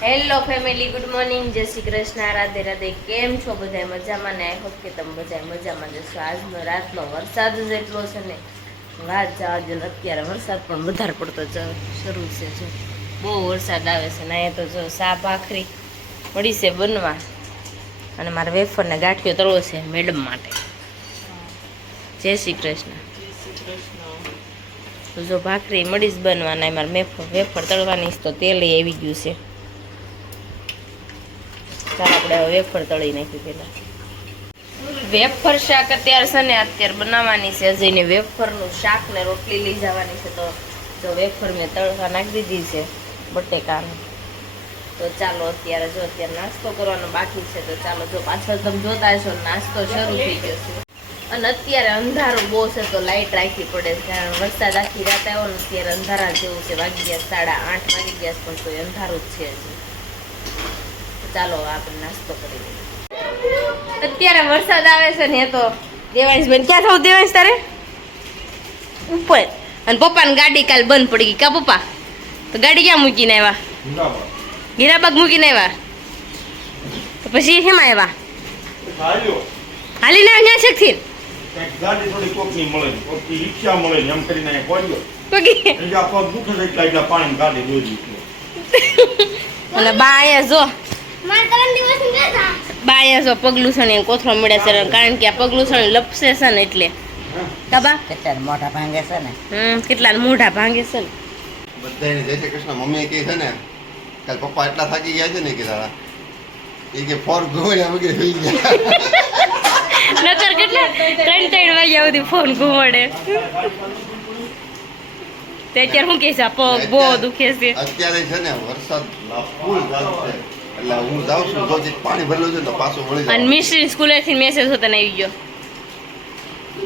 Hello family, good morning, જય શ્રી કૃષ્ણ, રાધે રાધે. કેમ છો બધા? મજામાં ને? આઈ હોપ કે તમે બધા મજામાં જશો. આજનો રાતનો વરસાદ જ એટલો છે ને વાત જવા દો. અત્યારે વરસાદ પણ વધારે પડતો શરૂ છે. જો બહુ વરસાદ આવે છે ને અહીંયા તો જો સા ભાખરી પડી છે બનવા, અને મારે વેફરને ગાંઠિયો તળવો છે મેડમ માટે. જય શ્રી કૃષ્ણ. તો જો ભાખરી મળી જ બનવાના, મારે વેફર તળવાની તો તેલ આવી ગયું છે. ચાલો આપણે હવે વેફર તળી નાખી. પહેલાં વેફર શાક અત્યારે છે ને અત્યારે બનાવવાની છે. અજયને વેફરનું શાક ને રોટલી લઈ જવાની છે. તો જો વેફર મેં તળવા નાખી દીધી છે બટેકાનું. તો ચાલો અત્યારે નાસ્તો કરવાનો બાકી છે. તો ચાલો, જો પાછળ તમે જોતા હશો નાસ્તો શરૂ થઈ ગયો છે. અને અત્યારે અંધારું બહુ છે તો લાઇટ રાખવી પડે છે, કારણ વરસાદ આખી રાત આવ્યો ને અત્યારે અંધારા જેવું છે. વાગી ગયા 8:30 વાગી ગયા પણ તો અંધારું જ છે હજી. ચાલો આપણે નાસ્તો કરી લઈએ. અત્યારે વરસાદ આવે છે ને તો દેવાંશ બેન ક્યાં થાવ? દેવાંશ તારે ઉપર, અને પપ્પાની ગાડી કાલ બંધ પડી ગઈ. કા પપ્પા? તો ગાડી ક્યાં મૂકીને આવ્યા? હીરાબાગ મૂકીને આવ્યા. તો પછી શેમાં આવ્યા? હાલીને આવ્યા શેકથી? ગાડી થોડી કોકની મળે, કોકની રિક્ષા મળે એમ કરીને પડ્યો. કોકી એજા પગ દુખે છે એટલે પાણી ગાડી દોરી. અને બા અહીંયા જો બાયા જો પગલું છે ને કોથળો મળે છે, કારણ કે આ પગલું છે ને લપસે છે ને એટલે. કબા કેટલા મોઢા ભાંગે છે ને. કેટલા મોઢા ભાંગે છે ને. બધાને જય શ્રી કૃષ્ણ. મમ્મી કહે છે ને કાલ પપ્પા એટલા થાકી ગયા છે ને કે દાડા એ કે ફોર ઘુમાડ્યા વગેરે હોઈ ગયા. નકર કેટલા 3 વાગ્યા સુધી ફોન ઘુમાડે. તે અત્યારે શું કે છે? પગ બહુ દુખે છે અત્યારે છે ને વરસાદ ફૂલ ચાલુ છે એટલે હું જાઉં છું. જો પાણી ભરેલું છે તો પાછું વળી જાય. અને મિસ્ટ્રી સ્કૂલેથી મેસેજ હોતો ને આવી ગયો.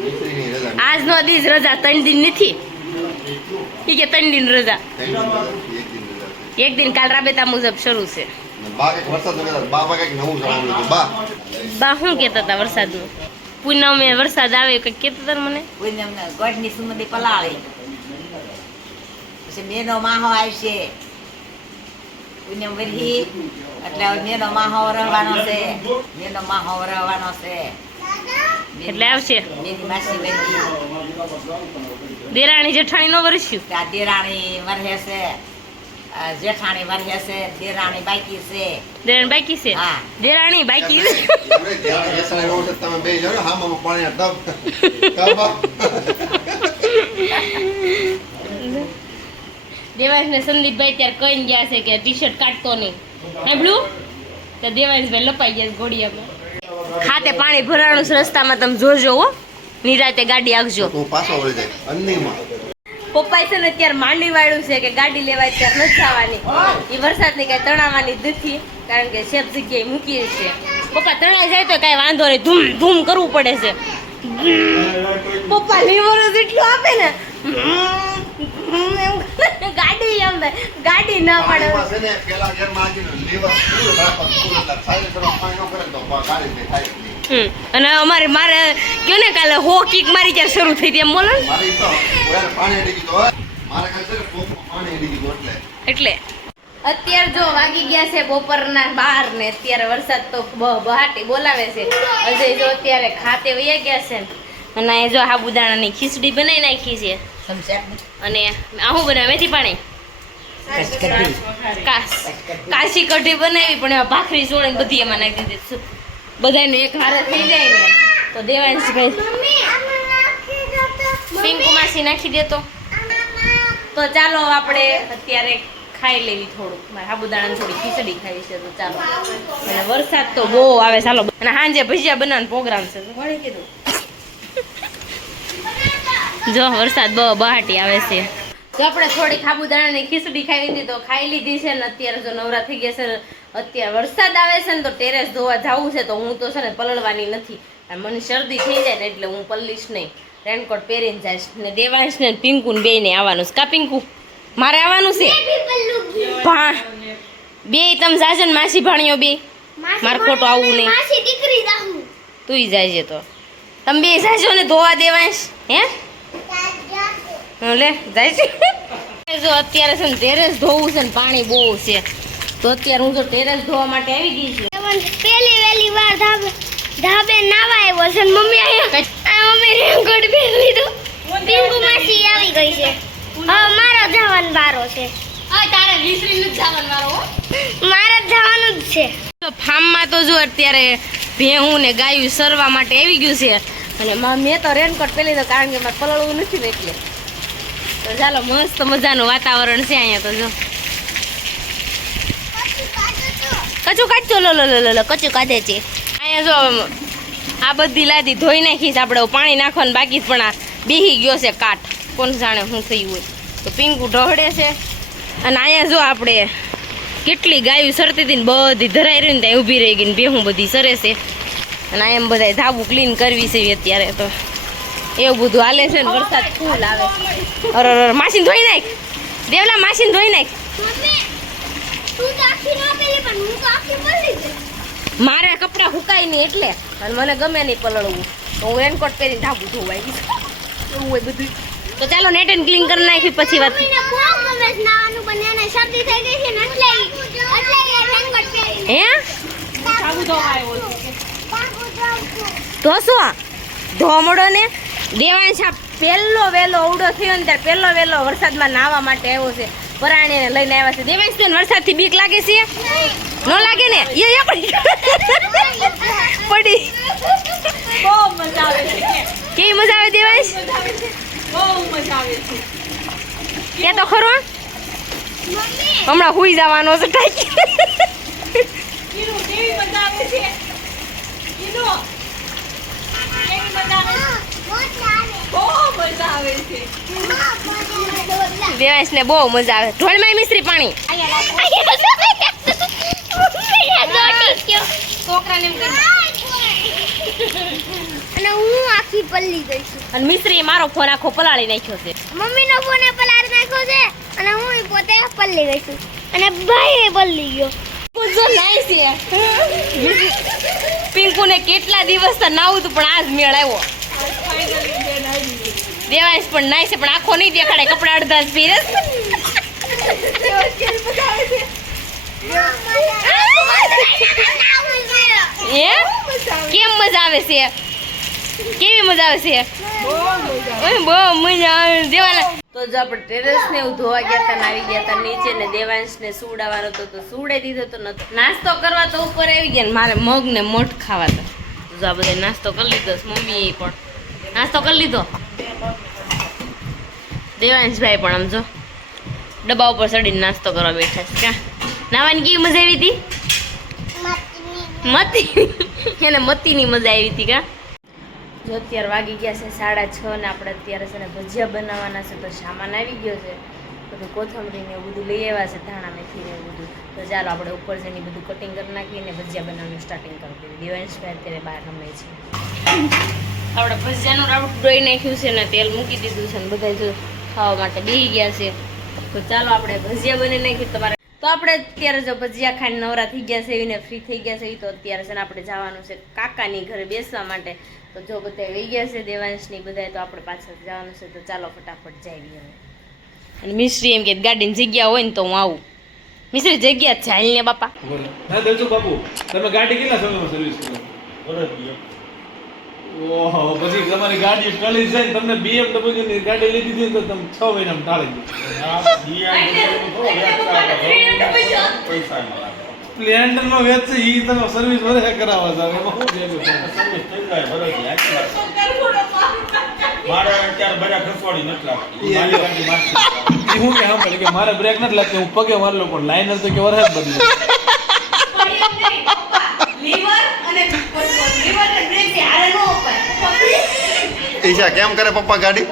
મિસ્ત્રીની રજા આજનો દિવસ રજા 3 દિન નથી. ઈ કે 3 દિન રજા. એક દિન કાલ રાબેતા મુજબ શરૂ છે. બા કઈક વરસાદ બા કઈક નવું જવાનું હતું. બા શું કહેતા હતા વરસાદનું? પૂનમે વરસાદ આવે કંઈક કહેતા હતા મને. ગોઠની સુમંદી પલાળી પછી મેનો માહો આવશે. પૂનમ વરહી એટલે મેનો માહો વરવાનો છે. મેનો માહો વરવાનો છે એટલે આવશે. મેની માસી વરહી દેરાણી જેઠાણી નો વરસ્યું. ત્યાં દેરાણી વરહે છે, જેઠાણી વરહે છે, દેરાણી બાકી છે. દેરાણી બાકી છે? હા. દેરાણી બાકી છે. તમે બે જાવ હામાં પાણી ટબ દેવાંશ ને સંદીપભાઈ ત્યારે કઈ ગયા છે કે ટી શર્ટ કાઢતો નહીં. સાંભળ્યું? તો દેવાંશભાઈ લપાઈ ગયા ઘોડિયામાં. ખાતે પાણી ભરાણું છે રસ્તામાં, તમે જોજો હો. નિરાતે ગાડી આગજો. હું પાછો વળી જાય અન્નીમાં. પપ્પા છે ને અત્યારે માંડી વાળું છે કે ગાડી લેવાય ત્યારે નથી જવાની. એ વરસાદની કઈ તણાવવાની નથી, કારણ કે સેફ જગ્યાએ મૂકી છે. પપ્પા તણાઈ જાય તો કઈ વાંધો નહીં, ધૂમ ધૂમ કરવું પડે છે. પપ્પા લીવર જેટલું આપે ને ગાડી એમ ગાડી ના પડે. છે ને પેલા ઘરમાં આજીને લીવર ફૂલ રાખો ફૂલ એટલે સાઈડ તરફ પાણી ન કરે તો ગાડી દેખાય નહીં. અને મારે કયો ને કાલે હો કિક મારી ત્યારે શરૂ થઈ હતી એમ બોલો ને. મારી તો પાણી અડી ગયું. મારે કાલે છે ને પાણી અડી ગયું એટલે અત્યારે જો વાગી ગયા છે બપોરના 12 ને અત્યારે વરસાદ તો બહાટી બોલાવે છે. અજય જો અત્યારે ખાતે વયા ગયા છે, અને જો સાબુદાણાની ખીચડી બનાવી નાખી છે. અને આ શું બનાવે? મેથી પાણી કાશી કઢી બનાવી, પણ એમાં ભાખરી સોળીને બધી એમાં નાખી દીધી. બધાને એક હારે થઈ જાય ને તો દેવાંશભાઈ પિંકુ માસી નાખી દેતો. તો ચાલો આપણે અત્યારે ખાઈ લેવી થોડુંક. મારે સાબુદાણાની થોડી ખીચડી ખાવી છે. તો ચાલો. અને વરસાદ તો બહુ આવે. ચાલો. અને સાંજે ભજીયા બનાવવાનો પ્રોગ્રામ છે. કોણે કીધું? જો વરસાદ બહુ બહાટી આવે છે. તો આપણે થોડી સાબુદાણાની ખીચડી ખાવી હતી તો ખાઈ લીધી છે ને અત્યારે જો નવરા થઈ ગયા છે. અત્યારે વરસાદ આવે છે ને તો ટેરેસ ધોવા જવું છે. તો હું તો છે ને પલળવાની નથી. મને શરદી થઈ જાય ને એટલે હું પલ્લીશ નહીં. રેનકોટ પહેરીને જઈશ. ને દેવાંશ ને પિંકુ ને બે ને આવવાનું છે. કા પિંકુ? મારે આવવાનું છે. બે તમે જાજો ને માસી ભાણીઓ બે. મારે ખોટું આવવું નહીં. તું જાય છે તો તમે બે જાજો ને ધોવા. દેવાંશ હે લે જાય છે. જો અત્યારે છે ને ટેરેસ ધોવું છે ને પાણી બહુ છે. તો અત્યારે હું તો ટેરેસ ધોવા માટે આવી ગઈ છું. પેલી વેલી વાર ધાબે નાવા આવ્યો છે ને મમ્મી અહીંયા મમ્મી રેનકોટ પહેરી લીધું. પિંકુ માસી આવી ગઈ છે. હવે મારો જવાનો વારો છે. તારે વિસરીને જવાનું વારો. મારે જવાનું જ છે. તો ફાર્મમાં તો જો અત્યારે ભેહું ને ગાયું સરવા માટે આવી ગયું છે અને મેં તો રેનકોટ પહેરી લીધો કારણ કે મારે પલળવું નથી ને એટલે. તો ચાલો મસ્ત મજાનું વાતાવરણ છે અહીંયા. તો જો કચું કાઢજો લો કચું કાઢે છે અહીંયા. જો આ બધી લાદી ધોઈ નાખીશ આપણે. પાણી નાખવાનું બાકી જ પણ આ બેહી ગયો છે કાઠ. કોણ જાણે શું થયું હોય. તો પિંકુ ઢોળે છે અને અહીંયા જો આપણે કેટલી ગાયું સરતી હતી ને બધી ધરાઈ રહી ને ત્યાં ઊભી રહી ગઈ ને ભેહું બધી સરે છે. અને અહીંયા બધા ધાબુ ક્લીન કરવી છે અત્યારે. તો એવું બધું હાલે છે ને વરસાદ ફૂલ આવે. અરે માસીને ધોઈ નાખ દેવલા, માસીને ધોઈ નાખ. મમ્મી તું તો આખી ના પેલી પણ હું તો આખી પલળી ગઈ. મારે કપડાં હુકાય નહીં એટલે અને મને ગમે નહીં પલળવું તો હું રેનકોટ પહેરીને ધાબુ ધોવાઈ ગઈ એવું હોય બધું. તો ચાલો નેટ એન્ડ ક્લીન કરી નાખી પછી વાત. મમ્મીને બહુ ગમે છે નાવાનું પણ એને શરદી થઈ ગઈ છે ને એટલે રેનકોટ પહેરી હે ધાબુ ધોવાય તો શું ધોમડો ને દેવાંશ પહેલો વહેલો ઉડો થયો ને ત્યારે પહેલો વહેલો વરસાદમાં નાહવા માટે આવ્યો છે. પરાણીને લઈને આવ્યા છે. દેવાંશ બેન વરસાદથી બીક લાગે છે? ન લાગે ને? એ પડી બહુ મજા આવે છે. કેવી મજા આવે દેવાંશ? બહુ મજા આવે છે. ત્યાં તો ખરો મમ્મી હમણાં હુઈ જવાનો છે ટાઈકી. કીનું કેવી મજા આવે છે? કીનું કેવી મજા આવે છે? બહુ મજા આવે છે. દેવાંશ ને બહુ મજા આવે. ઢોળમાં મિશ્રી પાણી. છોકરાને એમ કરી અને હું આખી પલ્લી ગઈ છું. અને મિશ્રી મારો ફોન આખો પલાળી નાખ્યો છે. મમ્મીનો ફોન પલાળી નાખ્યો છે અને હું પોતે પલ્લી ગઈ છું અને ભાઈ પલ્લી ગયો. જો નાઈ છે પિંકુ ને કેટલા દિવસ તો નાવું હતું પણ આજ મેળ આવ્યો. દેવાંશ પણ નાઈ છે પણ આખો નહીં દેખાડે. કપડા અડધા જ પહેરે એ કેમ મજા આવે છે? કેવી મજા આવે છે? બહુ મજા આવે દેવાના. તો જો આપણે ટેરેસ ને એવું ધોવા ગયા હતા ને આવી ગયા હતા નીચે ને દેવાંશ ને સુવડાવવાનો હતો તો સુવડાવી દીધો તો નાસ્તો કરવા તો ઉપર આવી ગયા ને મારે મગ ને મઠ ખાવા હતા. જો આ બધા નાસ્તો કરી લીધો. મમ્મી પણ નાસ્તો કરી લીધો. દેવાંશભાઈ પણ આમ જો ડબ્બા ઉપર ચડીને નાસ્તો કરવા બેઠા છે. ક્યાં નાવાની કેવી મજા આવી હતી? મતી એને મતીની મજા આવી હતી. કા જો અત્યારે વાગી ગયા છે 6:30 ને આપણે અત્યારે છે ને ભજીયા બનાવવાના છે. તો સામાન આવી ગયો છે બધું કોથમરી ને એવું બધું લઈ આવ્યા છે. ધાણા મેથી ને એવું બધું. તો ચાલો આપણે ઉપર જઈને બધું કટિંગ કરી નાખીને ભજીયા બનાવવાનું સ્ટાર્ટિંગ કરી દઈએ. દેવાંશભાઈ અત્યારે બહાર રમે છે. આપણે ભજીયાનું રાઉટ ડોઈ નાખ્યું છે ને તેલ મૂકી દીધું છે ને બધા જો ખાવા માટે બેસી ગયા છે. તો ચાલો આપણે ભજીયા બની નાખીએ. તમારે તો આપણે અત્યારે જો ભજીયા ખાઈને નવરા થઈ ગયા છે એને ફ્રી થઈ ગયા છે. તો અત્યારે છે ને આપણે જવાનું છે કાકાની ઘરે બેસવા માટે. તો જો બધા વહી ગયા છે દેવાંશની બધા તો આપણે પાછળ જવાનું છે. તો ચાલો ફટાફટ જઈએ હવે. અને મિશ્રી એમ કે ગાડીની જગ્યા હોય ને તો હું આવું. મિશ્રી જગ્યા જ ચાલ ને બાપા. હા દલજો બાપુ તમે ગાડી કેટલા સમયમાં સર્વિસ કરો? ઓહો પછી તમારી ગાડી ટળી જાય ને તમને BMW ની ગાડી લઈ દીધી તો તમે 6 મહિનામાં ટાળી દો. સ્પ્લેન્ડર નો વેચ છે ઈ તમે સર્વિસ વરે કરાવવા જાવ એમાં શું ભેગું થાય? મારે અત્યારે બધા ખસવાડી નથી લાગતી. મારી ગાડી મારતી. ઈ હું કે સાંભળે કે મારે બ્રેક નથી લાગતી હું પગે મારલો પણ લાઈનર તો કે વરસ બદલે. ઈશા કેમ કરે પપ્પા ગાડી?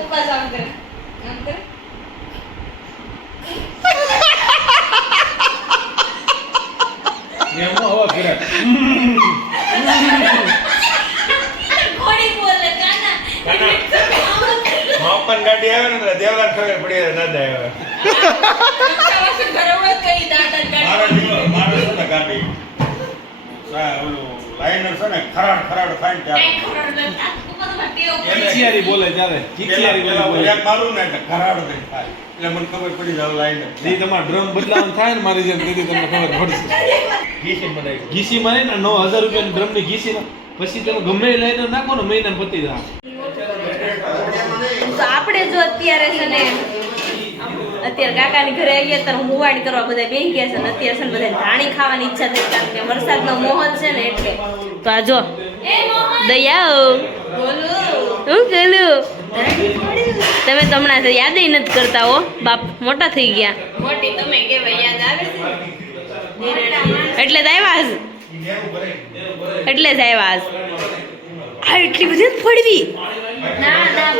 એમાં હવા ફેરે. માપન ગાડી આવે ને એટલે દેવલાને ખબર પડી જાય ના જાય હવે. મારા છે ને ગાડી ઓલું લાઈનર છે ને ખરાડ ખરાડ થાય ને ત્યારે ખીચિયારી બોલે ત્યારે ખીચિયારી પેલા બોલે એક મારું ને એટલે ખરાડ નહીં થાય એટલે મને ખબર પડી જાય લાઈનર જે તમારે ડ્રમ બદલાવાનું થાય ને મારી જેમ તેથી તમને ખબર પડશે ઘીસી બનાવી ઘીસી માં ને 9000 રૂપિયાની ડ્રમ ની ઘીસી પછી તમે ગમે એ લાઈનર નાખો ને મહિના પતી જાય તો આપણે જો અત્યારે છે ને અત્યારે કાકાની ઘરે આવીએ ત્યારે હુવાડ કરવા બધા બેસી ગયા છે ને અત્યારે છે ને બધા ધાણી ખાવાની ઈચ્છા થઈ કારણ કે વરસાદનો માહોલ છે ને એટલે તો આ જો દયા હું કહેલું તમે તો હમણાં યાદ નથી કરતા હો બાપ મોટા થઈ ગયા મોટી તમે કેવાય યાદ આવે છે એટલે જ આવ્યા એટલે જ આવ્યા આ એટલી બધી ફોડવી ના ના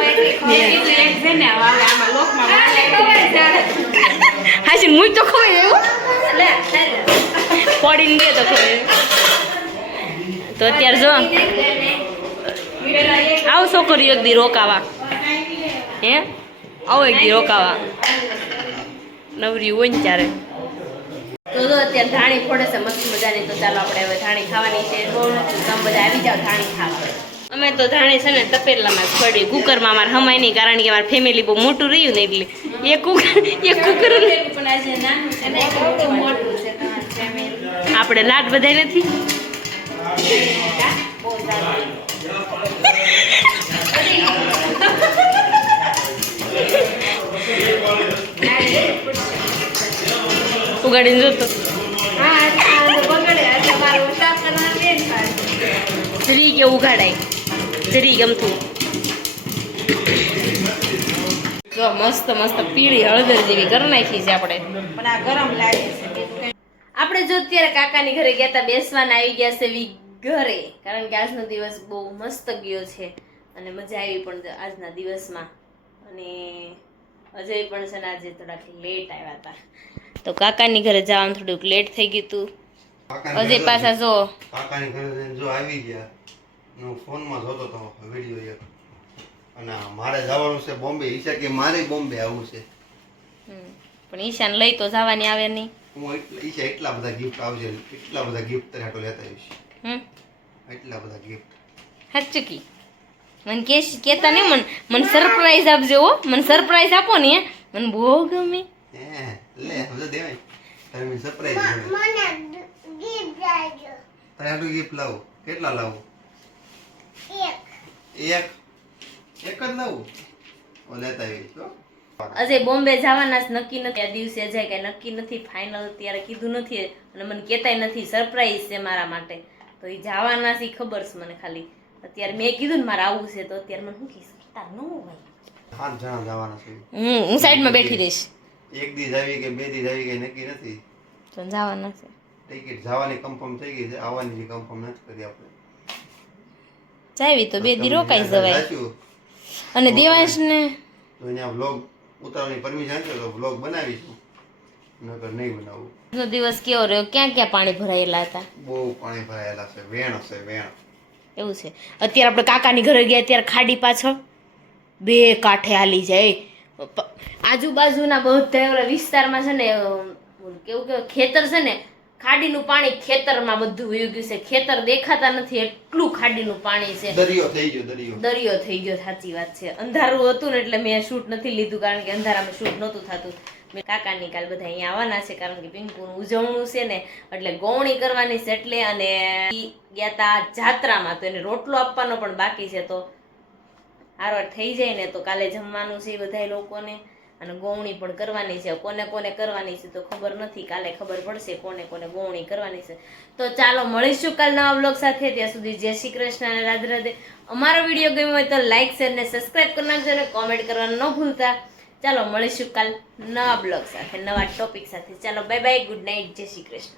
હાજી મુઈ તો ખવાય લે ફોડીને દે તો ખવાય તો અત્યારે જો આવો છોકરીઓ એક દી રોકાવા હે આવો એક દી રોકાવા નવરી હોય ને ત્યારે તો અત્યારે ધાણી ફોડે છે મસ્ત મજાની તો ચાલો આપણે હવે ધાણી ખાવાની છે બહુ નથી તમે બધા આવી જાઓ ધાણી ખાવા અમે તો ધાણી છે ને તપેલામાં જ ફોડી કુકરમાં અમારે હમાય નહીં કારણ કે અમારું ફેમિલી બહુ મોટું રહ્યું ને એટલે એ કુકર આપણે લાટ બધાય નથી ઉગાડીને જોતો જરી કે ઉગાડાય જરી ગમતું જો મસ્ત મસ્ત પીળી હળદર જેવી કરી નાખી છે આપણે પણ આ ગરમ લાગે છે આપણે જો અત્યારે કાકાની ઘરે ગયા હતા બેસવાના આવી ગયા છે ઘરે કારણ કે આજનો દિવસ બહુ મસ્ત ગયો છે અને મજા આવી પણ આજના દિવસમાં અને અજય પણ છે ને આજે થોડાક લેટ આવ્યા હતા તો કાકાની ઘરે જવાનું થોડુંક લેટ થઈ ગયું હતું અજય પાછા જો કાકાની ઘરે જઈને જો આવી ગયા હું ફોનમાં જોતો હતો વિડીયો એક અને મારે જવાનું છે બોમ્બે ઈશા કે મારે બોમ્બે આવવું છે પણ ઈશાન લઈ તો જવાની આવે નહીં હું ઈશા એટલા બધા ગિફ્ટ આવશે એટલા બધા ગિફ્ટ તને લેતા આવીશ એટલા બધા ગિફ્ટ સાચું કી મને કેતા નહીં મને સરપ્રાઈઝ આપજો હો મને સરપ્રાઈઝ આપો ને મને બહુ ગમે હે લે હવે દેવાય તારે મને સરપ્રાઈઝ મને ગિફ્ટ આવજો તારે આટલું ગિફ્ટ લાવો કેટલા લાવો એક જ લાવું ઓ લેતા આવીશ હો અજય બોમ્બે જવાના નક્કી નથી આ દિવસે અજય કઈ નક્કી નથી ફાઇનલ ત્યારે કીધું નથી અને મને કહેતાય નથી સરપ્રાઈઝ છે મારા માટે તો એ જવાના છે ખબર છે મને ખાલી અત્યારે મેં કીધું ને મારે આવવું છે તો અત્યારે મને શું કહીશ તાર ન હોય 5 જણા જવાના છે હું સાઈડમાં બેઠી રહીશ એક દી આવી કે બે દી આવી કે નક્કી નથી તો જવાના છે ટિકિટ જવાની કન્ફર્મ થઈ ગઈ છે આવવાની જે કન્ફર્મ નથી કરી આપણે જાવી તો બે દી રોકાઈ જવાય અને દેવાંશને તો અહીંયા વ્લોગ ઉતારવાની પરમિશન છે તો વ્લોગ બનાવીશું નકર નહીં બનાવું નો દિવસ કેવો રહ્યો ક્યાં ક્યાં પાણી ભરાયેલા હતા બહુ પાણી ભરાયેલા છે વેણ હશે વેણ એવું છે અત્યારે આપણે કાકાની ઘરે ગયા ત્યારે ખાડી પાછળ બે કાંઠે હાલી જાય આજુબાજુના બધા ઓલા વિસ્તારમાં છે ને કેવું કે ખેતર છે ને ખાડીનું પાણી ખેતરમાં બધું વયું ગયું છે ખેતર દેખાતા નથી એટલું ખાડીનું પાણી છે દરિયો થઈ ગયો દરિયો થઈ ગયો સાચી વાત છે અંધારું હતું ને એટલે મેં શૂટ નથી લીધું કારણ કે અંધારામાં શૂટ નહોતું થતું મેં કાકાની કાલ બધા અહીંયા આવવાના છે કારણ કે પિંકુનું ઉજવણું છે ને એટલે ગૌણી કરવાની છે એટલે અને ગયા તા જાત્રામાં તો એને રોટલો આપવાનો પણ બાકી છે તો હારવાર થઈ જાય ને તો કાલે જમવાનું છે બધા લોકોને અને ગૌણી પણ કરવાની છે કોને કોને કરવાની છે તો ખબર નથી કાલે ખબર પડશે કોને કોને ગૌણી કરવાની છે તો ચાલો મળીશું કાલ નવા બ્લોગ સાથે ત્યાં સુધી જય શ્રી કૃષ્ણ અને રાધે રાધે અમારો વિડીયો ગમ્યો હોય તો લાઈક શેર ને સબસ્ક્રાઇબ કરી નાખજો અને કોમેન્ટ કરવાનું ન ભૂલતા ચાલો મળીશું કાલ નવા બ્લોગ સાથે નવા ટોપિક સાથે ચાલો બાય બાય ગુડ નાઇટ જય શ્રી કૃષ્ણ